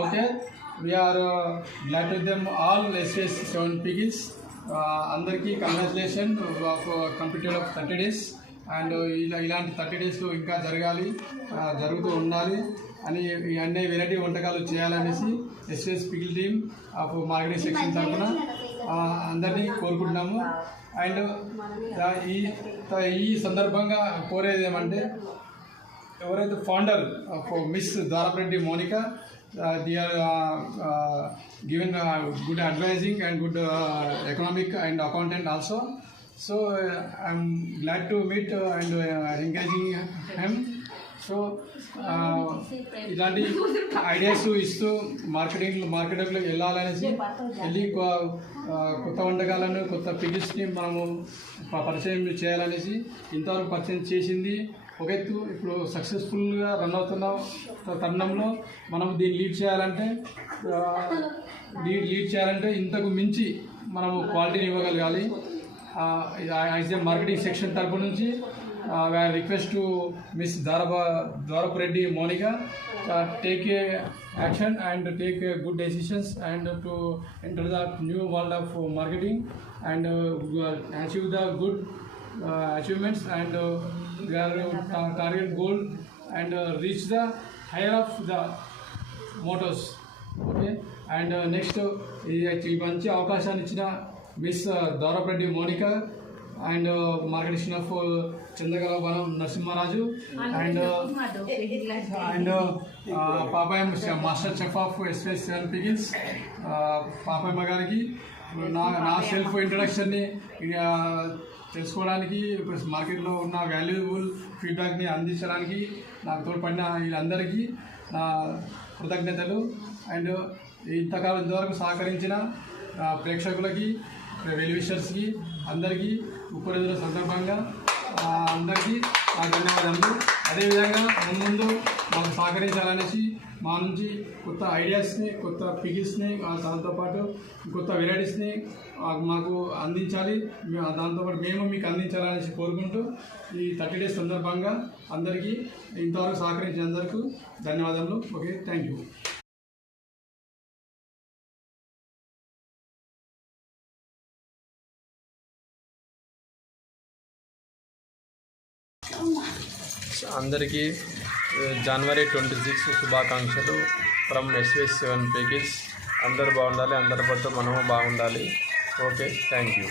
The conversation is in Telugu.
Okay, we are glad to them all SS 7 Piggies. అందరికీ congratulation completed of 30 days and ఇలాంటి 30 daysలో ఇంకా జరుగుతూ ఉండాలి అని అన్ని వెరైటీ వంటకాలు చేయాలనేసి ఎస్ఎస్ పిగిల్ టీమ్ ఆఫ్ మార్కెటింగ్ సెక్షన్ తరఫున అందరినీ కోరుకుంటున్నాము. అండ్ ఈ సందర్భంగా కోరేది ఏమంటే ఎవరైతే founder of Miss Dwarapareddy Monica they are given good advising and good economic and accountant also. So I'm glad to meet and encouraging him. So ఇలాంటి ఐడియాస్ ఇస్తూ మార్కెటింగ్లోకి వెళ్ళాలనేసి వెళ్ళి కొత్త వంటకాలను కొత్త పిగిల్స్ని మనము పరిచయం చేయాలనేసి ఇంతవరకు పరిచయం చేసింది ఒక ఎత్తు. ఇప్పుడు సక్సెస్ఫుల్గా రన్ అవుతున్న తరుణంలో మనం దీన్ని లీడ్ చేయాలంటే ఇంతకు మించి మనము క్వాలిటీని ఇవ్వగలగాలి. యాజ్ ఏ మార్కెటింగ్ సెక్షన్ తరపు నుంచి request to Miss Dwarapareddy Monica take a action and take good decisions and to enter the new world of marketing and achieve the good achievements and target goal and reach the higher of the mottos. Okay, and next ఈ మంచి అవకాశాన్ని ఇచ్చిన miss Dwarapareddy Monika and marketing of Chandrakalavanam Narasimharaju and Papayamma master chef of SS 7 Piggles Papayamma గారికి నా సెల్ఫ్ ఇంట్రడక్షన్ని తెలుసుకోవడానికి మార్కెట్లో ఉన్న వాల్యుబుల్ ఫీడ్బ్యాక్ని అందించడానికి నాకు తోడ్పడిన వీళ్ళందరికీ నా కృతజ్ఞతలు. అండ్ ఇంతవరకు సహకరించిన ప్రేక్షకులకి వెల్ విషర్స్కి అందరికీ ఉప్పరోజుల సందర్భంగా అందరికీ నా ధన్యవాదాలు. అదేవిధంగా ముందు మాకు సహకరించాలనేసి మా నుంచి కొత్త ఐడియాస్ని కొత్త పిగిల్స్ని దాంతోపాటు కొత్త వెరైటీస్ని మాకు అందించాలి, దాంతోపాటు మేము మీకు అందించాలనేసి కోరుకుంటూ ఈ 30 days సందర్భంగా అందరికీ ఇంతవరకు సహకరించినందుకు ధన్యవాదాలు. Okay, thank you. అందరికీ January 26 శుభాకాంక్షలు ఫ్రమ్ ఎస్ఎస్ 7 Piggles. అందరూ బాగుండాలి, అందరితో మనము బాగుండాలి. Okay, thank you.